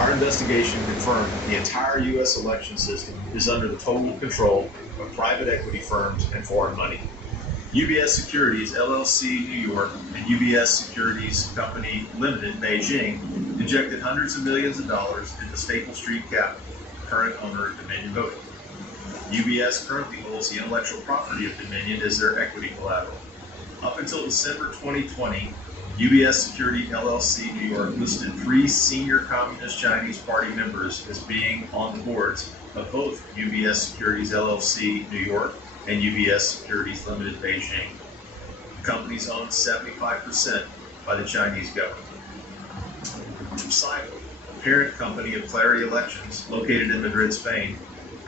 Our investigation confirmed the entire U.S. election system is under the total control of private equity firms and foreign money. UBS Securities LLC New York and UBS Securities Company Limited Beijing injected hundreds of millions of dollars into Staple Street Capital, current owner of Dominion Voting. UBS currently holds the intellectual property of Dominion as their equity collateral. Up until December 2020, UBS Security LLC New York listed 3 senior Communist Chinese Party members as being on the boards of both UBS Securities LLC New York and UBS Securities Limited Beijing. The companies owned 75% by the Chinese government. Prevail, a parent company of Clarity Elections located in Madrid, Spain,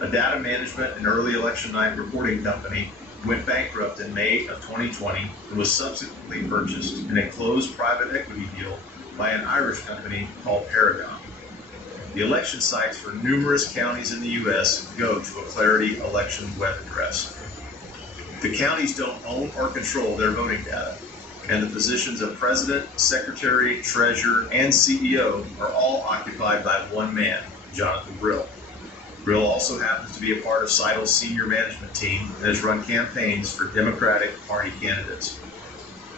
a data management and early election night reporting company, went bankrupt in May of 2020 and was subsequently purchased in a closed private equity deal by an Irish company called Paragon. The election sites for numerous counties in the U.S. go to a Clarity Election web address. The counties don't own or control their voting data, and the positions of president, secretary, treasurer, and CEO are all occupied by one man, Jonathan Brill. Brill also happens to be a part of Seidel's senior management team and has run campaigns for Democratic Party candidates.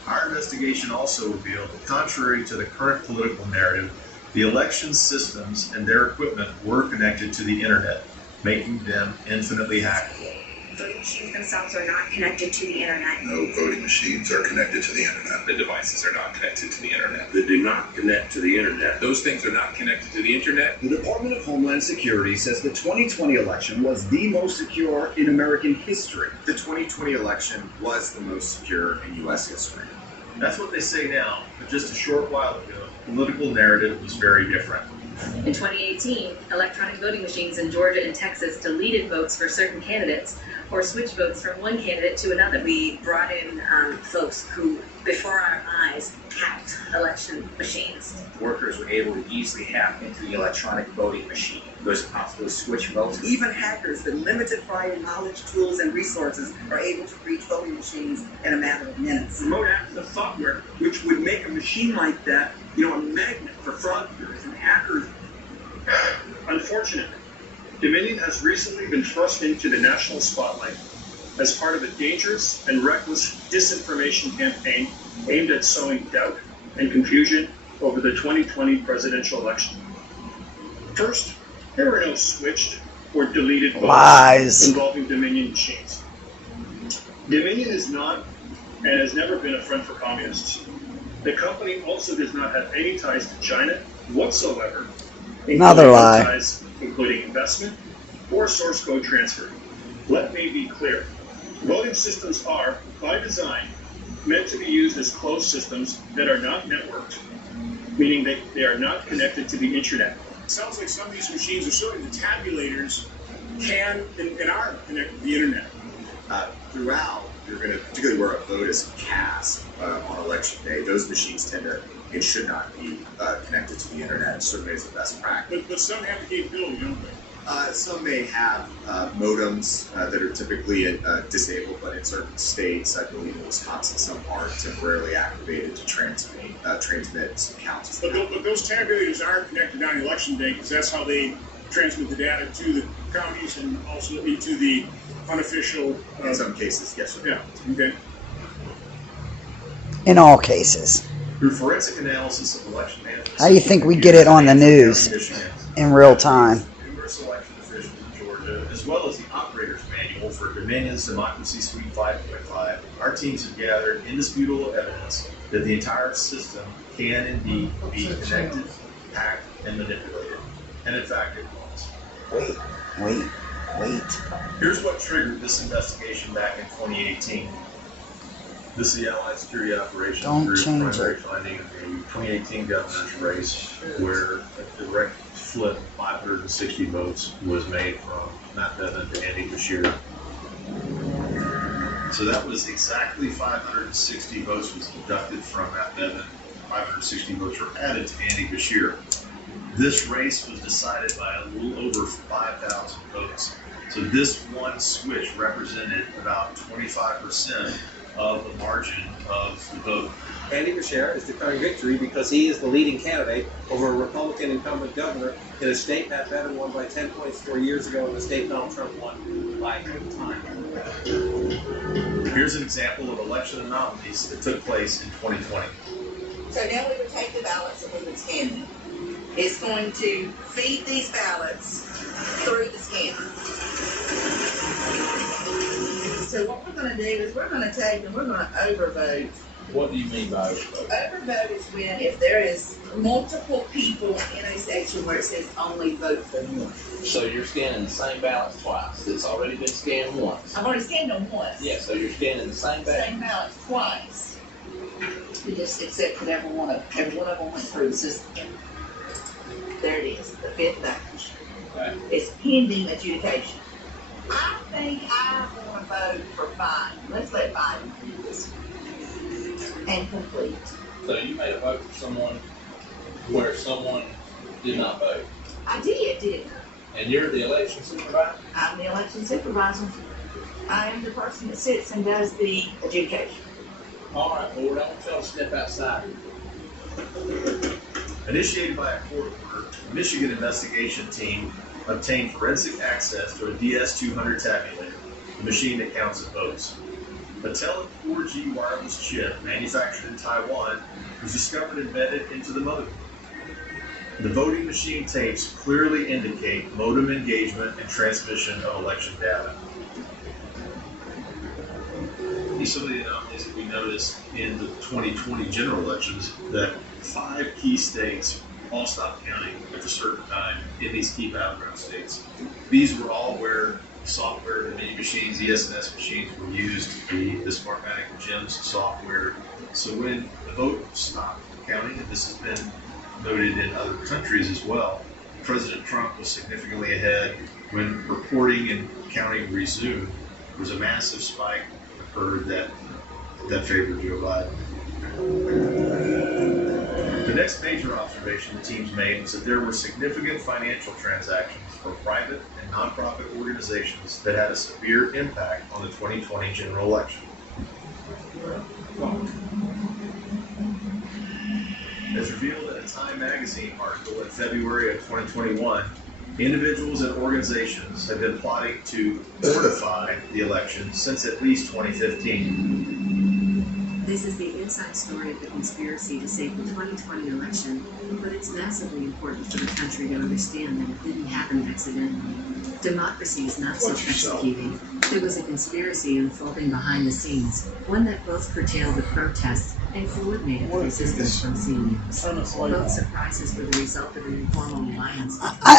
Our investigation also revealed that contrary to the current political narrative, the election systems and their equipment were connected to the internet, making them infinitely hackable. Voting machines themselves are not connected to the internet. No voting machines are connected to the internet. The devices are not connected to the internet. They do not connect to the internet. Those things are not connected to the internet. The Department of Homeland Security says the 2020 election was the most secure in American history. The 2020 election was the most secure in U.S. history. That's what they say now, but just a short while ago, the political narrative was very different. In 2018, electronic voting machines in Georgia and Texas deleted votes for certain candidates or switched votes from one candidate to another. We brought in folks who, before our eyes, hacked election machines. Workers were able to easily hack into the electronic voting machine. It was possible to switch votes. Even hackers with limited prior knowledge, tools, and resources are able to breach voting machines in a matter of minutes. Remote access software, which would make a machine like that, a magnet for fraudsters and hackers. Unfortunately, Dominion has recently been thrust into the national spotlight as part of a dangerous and reckless disinformation campaign aimed at sowing doubt and confusion over the 2020 presidential election. First, there were no switched or deleted votes involving Dominion machines. Dominion is not and has never been a friend for communists. The company also does not have any ties to China whatsoever. Another lie. Ties, including investment or source code transfer. Let me be clear. Voting systems are, by design, meant to be used as closed systems that are not networked, meaning they are not connected to the internet. It sounds like some of these machines are showing the tabulators can and are connected to the internet. Throughout, you're going to, particularly where a vote is cast on election day, those machines tend to and should not be connected to the internet. Certainly is the best practice. But some have the capability, don't they? Some may have modems that are typically disabled, but in certain states, I believe in Wisconsin, some are temporarily activated to transmit some counts. But those tabulators are connected on election day because that's how they transmit the data to the counties and also into the unofficial. In some cases, yes, sir. Yeah. Okay. In all cases. Through forensic analysis of election management. How do you think we get it on the news in real time? Numerous election officials in Georgia, as well as the operator's manual for Dominion's Democracy Suite 5.5, our teams have gathered indisputable evidence that the entire system can indeed be connected, hacked, and manipulated. And in fact, it was. Wait. Here's what triggered this investigation back in 2018. This is the Allied Security Operations Group's primary finding of the 2018 governor's race, where a direct flip 560 votes was made from Matt Bevin to Andy Beshear. So that was exactly 560 votes was deducted from Matt Bevin. 560 votes were added to Andy Beshear. This race was decided by a little over 5,000 votes. So this one switch represented about 25% of the margin of the vote. Andy Beshear is declaring victory because he is the leading candidate over a Republican incumbent governor in a state Pat Bevin won by 10 points 4 years ago and the state Donald Trump won by a time. Here's an example of election anomalies that took place in 2020. So now we would take the ballots and we would scan them. It's going to feed these ballots through the scanner. So what we're going to do is we're going to take and we're going to overvote. What do you mean by overvote? Overvote is when if there is multiple people in a section where it says only vote for one. So you're scanning the same ballots twice. It's already been scanned once. I've already scanned them once. Yeah, so you're scanning the same ballot. Same ballots twice. We just accept that every one of them went through the system. There it is, the fifth batch. Okay. It's pending adjudication. I think I want to vote for Biden. Let's let Biden do this. And complete. So you made a vote for someone where someone did not vote. I didn't I? And you're the election supervisor? I'm the election supervisor. I am the person that sits and does the adjudication. All right, Lord, I want y'all to step outside. Initiated by a court order, the Michigan investigation team obtained forensic access to a DS-200 tabulator, the machine that counts the votes. A Tele 4G wireless chip manufactured in Taiwan was discovered embedded into the modem. The voting machine tapes clearly indicate modem engagement and transmission of election data. Some of the anomalies that we noticed in the 2020 general elections that 5 key states all stopped counting at a certain time in these key battleground states. These were all where software, the mini machines, ES&S machines were used, the Smartmatic GEMS software. So when the vote stopped counting, and this has been noted in other countries as well, President Trump was significantly ahead. When reporting and counting resumed, there was a massive spike occurred that favored Joe Biden. The next major observation the teams made was that there were significant financial transactions for private and nonprofit organizations that had a severe impact on the 2020 general election. As revealed in a Time magazine article in February of 2021, individuals and organizations have been plotting to fortify the election since at least 2015. This is the inside story of the conspiracy to save the 2020 election, but it's massively important for the country to understand that it didn't happen accidentally. Democracy is not self-executing. There was a conspiracy unfolding behind the scenes, one that both curtailed the protests and coordinated the resistance from seniors. Both surprises were the result of an informal alliance.